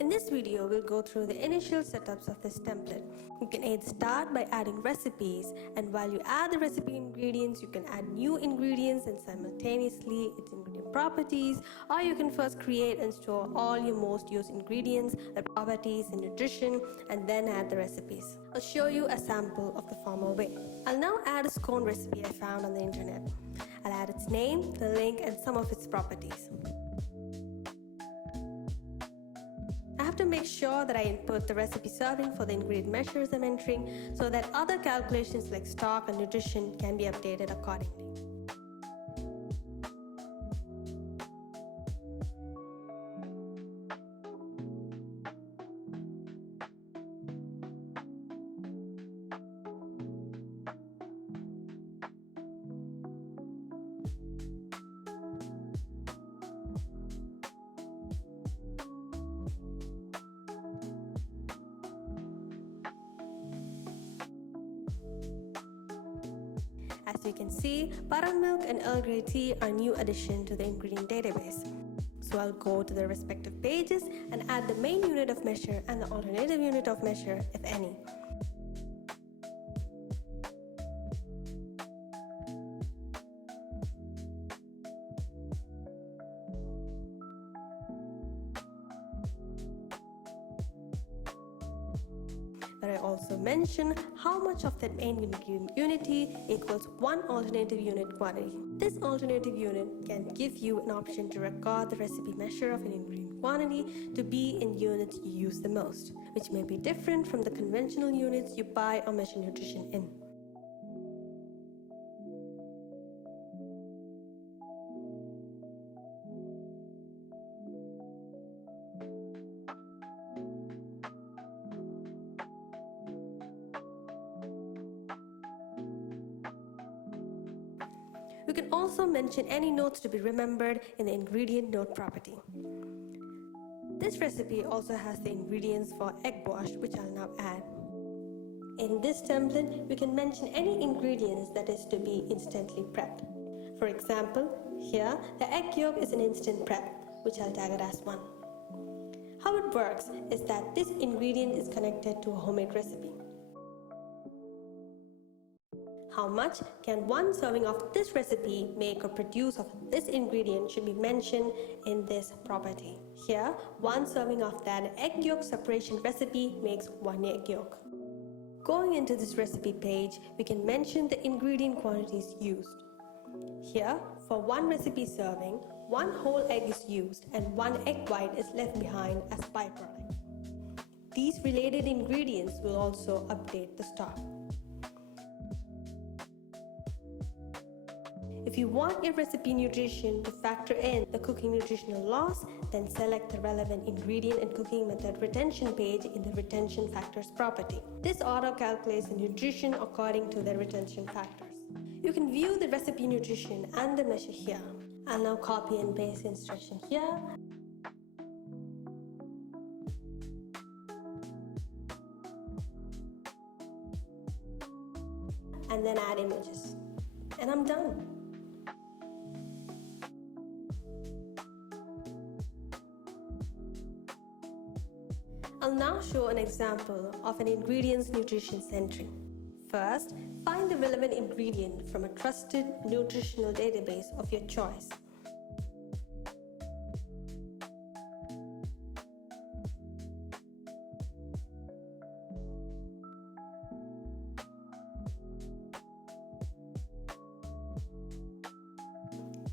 In this video, we'll go through the initial setups of this template. You can either start by adding recipes, and while you add the recipe ingredients, you can add new ingredients and simultaneously its ingredient properties, or you can first create and store all your most used ingredients, their properties and nutrition, and then add the recipes. I'll show you a sample of the former way. I'll now add a scone recipe I found on the internet. I'll add its name, the link, and some of its properties. I have to make sure that I input the recipe serving for the ingredient measures I'm entering so that other calculations like stock and nutrition can be updated accordingly. As you can see, buttermilk and Earl Grey tea are new addition to the ingredient database. So I'll go to the respective pages and add the main unit of measure and the alternative unit of measure, if any. But I also mention how much of that main ingredient unity equals one alternative unit quantity. This alternative unit can give you an option to record the recipe measure of an ingredient quantity to be in units you use the most, which may be different from the conventional units you buy or measure nutrition in. You can also mention any notes to be remembered in the ingredient note property. This recipe also has the ingredients for egg wash, which I'll now add. In this template, you can mention any ingredients that is to be instantly prepped. For example, here the egg yolk is an instant prep, which I'll tag it as 1. How it works is that this ingredient is connected to a homemade recipe. How much can one serving of this recipe make or produce of this ingredient should be mentioned in this property. Here, one serving of that egg yolk separation recipe makes 1 egg yolk. Going into this recipe page, we can mention the ingredient quantities used. Here, for one recipe serving, 1 whole egg is used and 1 egg white is left behind as byproduct. These related ingredients will also update the stock. If you want your recipe nutrition to factor in the cooking nutritional loss, then select the relevant ingredient and cooking method retention page in the retention factors property. This auto calculates the nutrition according to the retention factors. You can view the recipe nutrition and the measure here. I'll now copy and paste the instruction here. And then add images. And I'm done. I'll now show an example of an ingredient's nutrition centering. First, find the relevant ingredient from a trusted nutritional database of your choice.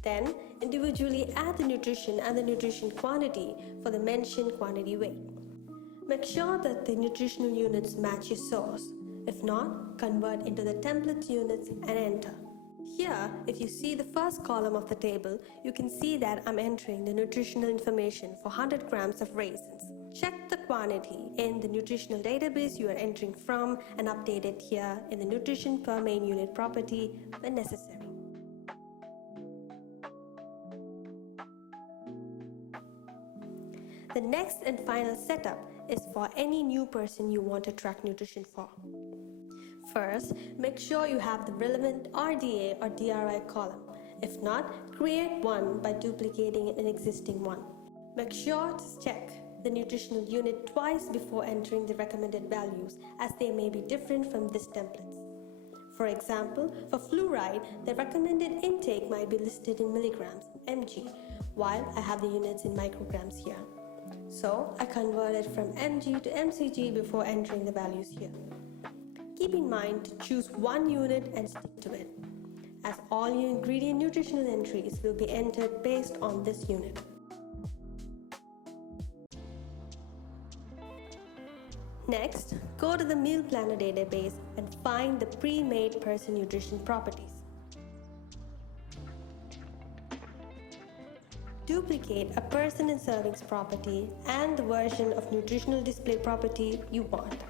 Then, individually add the nutrition and the nutrition quantity for the mentioned quantity weight. Make sure that the nutritional units match your source. If not, convert into the template units and enter. Here, if you see the first column of the table, you can see that I'm entering the nutritional information for 100 grams of raisins. Check the quantity in the nutritional database you are entering from and update it here in the nutrition per main unit property when necessary. The next and final setup is for any new person you want to track nutrition for. First, make sure you have the relevant RDA or DRI column. If not, create one by duplicating an existing one. Make sure to check the nutritional unit twice before entering the recommended values, as they may be different from these templates. For example, for fluoride, the recommended intake might be listed in milligrams, mg, while I have the units in micrograms here. So I converted from mg to mcg before entering the values here. Keep in mind to choose one unit and stick to it, as all your ingredient nutritional entries will be entered based on this unit. Next, go to the meal planner database and find the pre-made person nutrition properties. Duplicate a person and servings property and the version of nutritional display property you want.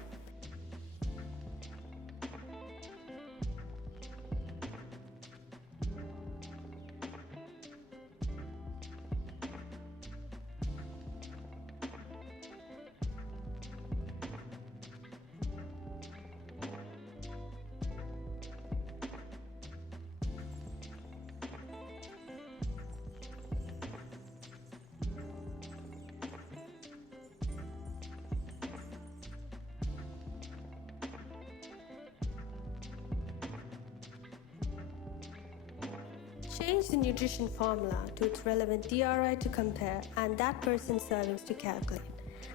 Change the nutrition formula to its relevant DRI to compare and that person's servings to calculate,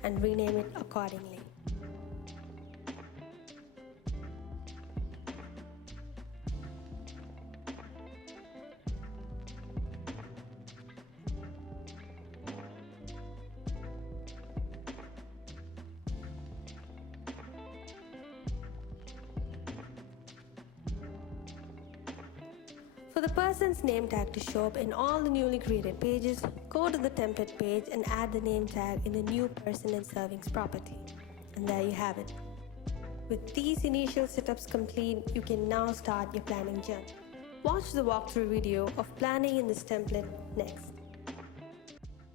and rename it accordingly. For the person's name tag to show up in all the newly created pages, go to the template page and add the name tag in the new person and servings property. And there you have it. With these initial setups complete, you can now start your planning journey. Watch the walkthrough video of planning in this template next.